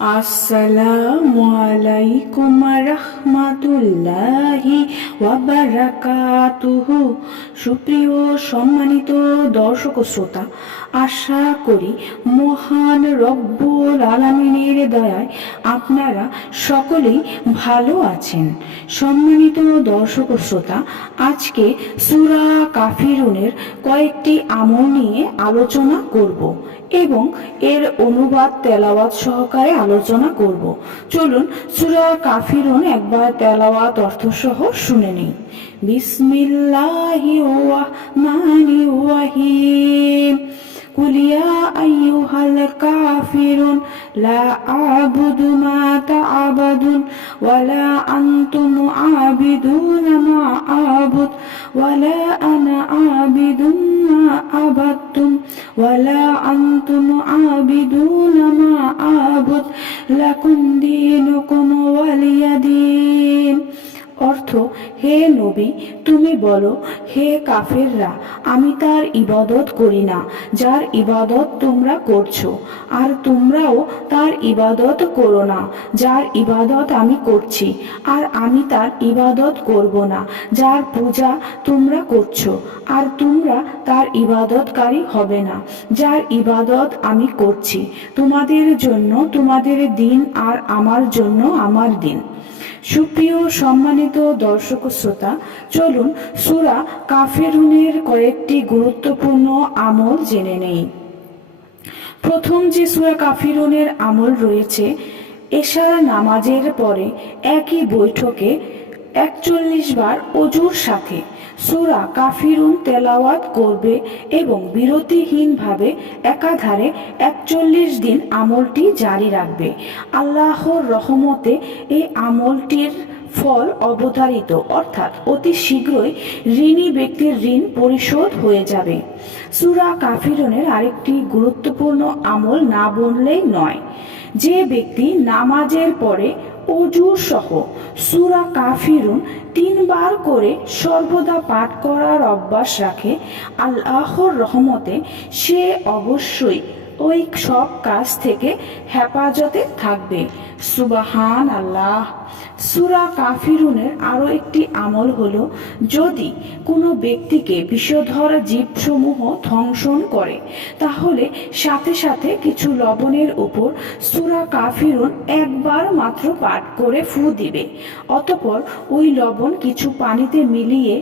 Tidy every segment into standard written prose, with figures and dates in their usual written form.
আসসালামু আলাইকুম রাহমাতুল্লাহি ওয়া বারাকাতুহু। সুপ্রিয় সম্মানিত দর্শক ও শ্রোতা, আশা করি মহান রব্বুল আলামিনের দয়ায় আপনারা সকলেই ভালো আছেন। সম্মানিত দর্শক ও শ্রোতা, আজকে সূরা কাফিরুনের কয়েকটি আমল নিয়ে আলোচনা করব এবং এর অনুবাদ তেলাওয়াত সহকারে আলোচনা করব। চলুন সূরা কাফিরুন একবার তেলাওয়াত অর্থ সহ শুনে নিই। বিসমিল্লাহির রহমানির রহিম। قل يا أيها الكافرون لا أعبد ما تعبدون ولا أنتم عابدون ما أعبد ولا أنا عابد ما عبدتم ولا أنتم عابدون ما أعبد لكم دينكم ولي دين। অর্থ, হে নবী, তুমি বলো, হে কাফেররা, আমি তার ইবাদত করি না যার ইবাদত তোমরা করছো, আর তোমরাও তার ইবাদত করো না যার ইবাদত আমি করছি, আর আমি তার ইবাদত করব না যার পূজা তোমরা করছো, আর তোমরা তার ইবাদতকারী হবে না যার ইবাদত আমি করছি। তোমাদের জন্য তোমাদের দিন আর আমার জন্য আমার দিন। সুপ্রিয় সম্মানিত দর্শক শ্রোতা, চলুন সূরা কাফিরুনের কয়েকটি গুরুত্বপূর্ণ আমল জেনে নেই। প্রথম যে সূরা কাফিরুনের আমল রয়েছে, এশার নামাজের পরে একই বৈঠকে ৪১ বার অজুর সাথে সূরা কাফিরুন তেলাওয়াত করবে এবং বিরতিহীনভাবে একাধারে ৪১ দিন আমলটি জারি রাখবে। আল্লাহর রহমতে এই আমলটির ফল অবধারিত, অর্থাৎ অতি শীঘ্রই ঋণী ব্যক্তির ঋণ পরিশোধ হয়ে যাবে। সূরা কাফিরুনের আরেকটি গুরুত্বপূর্ণ আমল না বললেই নয়। যে ব্যক্তি নামাজের পরে অজু সহ সূরা কাফিরুন ৩ বার করে সর্বদা পাঠ করার অভ্যাস রাখে, আল্লাহর রহমতে সে অবশ্যই ওই সব কাজ থেকে হেফাজতে থাকবে। সুবহান আল্লাহ। সূরা কাফিরুনের আরও একটি আমল হলো, যদি কোনো ব্যক্তিকে বিষধর জীবসমূহ ধ্বংসন করে, তাহলে সাথে সাথে কিছু লবণের উপর সূরা কাফিরুন একবার মাত্র পাঠ করে ফু দিবে। অতঃপর ওই লবণ কিছু পানিতে মিলিয়ে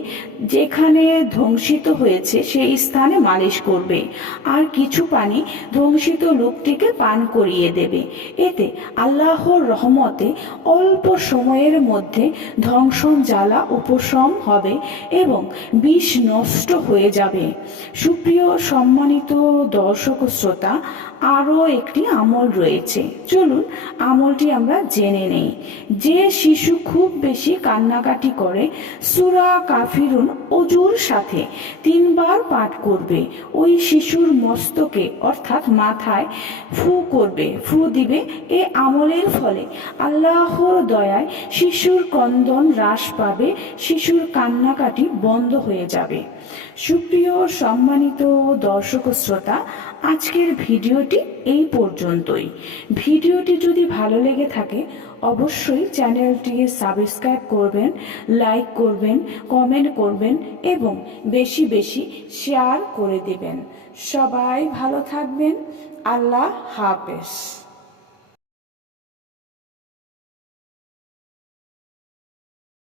যেখানে ধ্বংসিত হয়েছে সেই স্থানে মালিশ করবে, আর কিছু পানি ধ্বংসিত লোকটিকে পান করিয়ে দেবে। এতে আল্লাহর রহমতে অল্প সময়ের মধ্যে ধ্বংসন জ্বালা উপশম হবে এবং বিষ নষ্ট হয়ে যাবে। সুপ্রিয় সম্মানিত দর্শক শ্রোতা, আরও একটি আমল রয়েছে, চলুন আমলটি আমরা জেনে নেই। যে শিশু খুব বেশি কান্নাকাটি করে, সূরা কাফিরুন অজুর সাথে ৩ বার পাঠ করবে। ওই শিশুর মস্তকে অর্থাৎ মাথায় ফু দিবে। এ আমলের ফলে আল্লাহর দয়ায় শিশুর ক্রন্দন হ্রাস পাবে, শিশুর কান্নাকাটি বন্ধ হয়ে যাবে। সুপ্রিয় সম্মানিত দর্শক শ্রোতা, আজকের ভিডিওটি এই পর্যন্তই। ভিডিওটি যদি ভালো লেগে থাকে অবশ্যই চ্যানেলটিকে সাবস্ক্রাইব করবেন, লাইক করবেন, কমেন্ট করবেন এবং বেশি বেশি শেয়ার করে দেবেন। সবাই ভালো থাকবেন। আল্লাহ হাফেজ।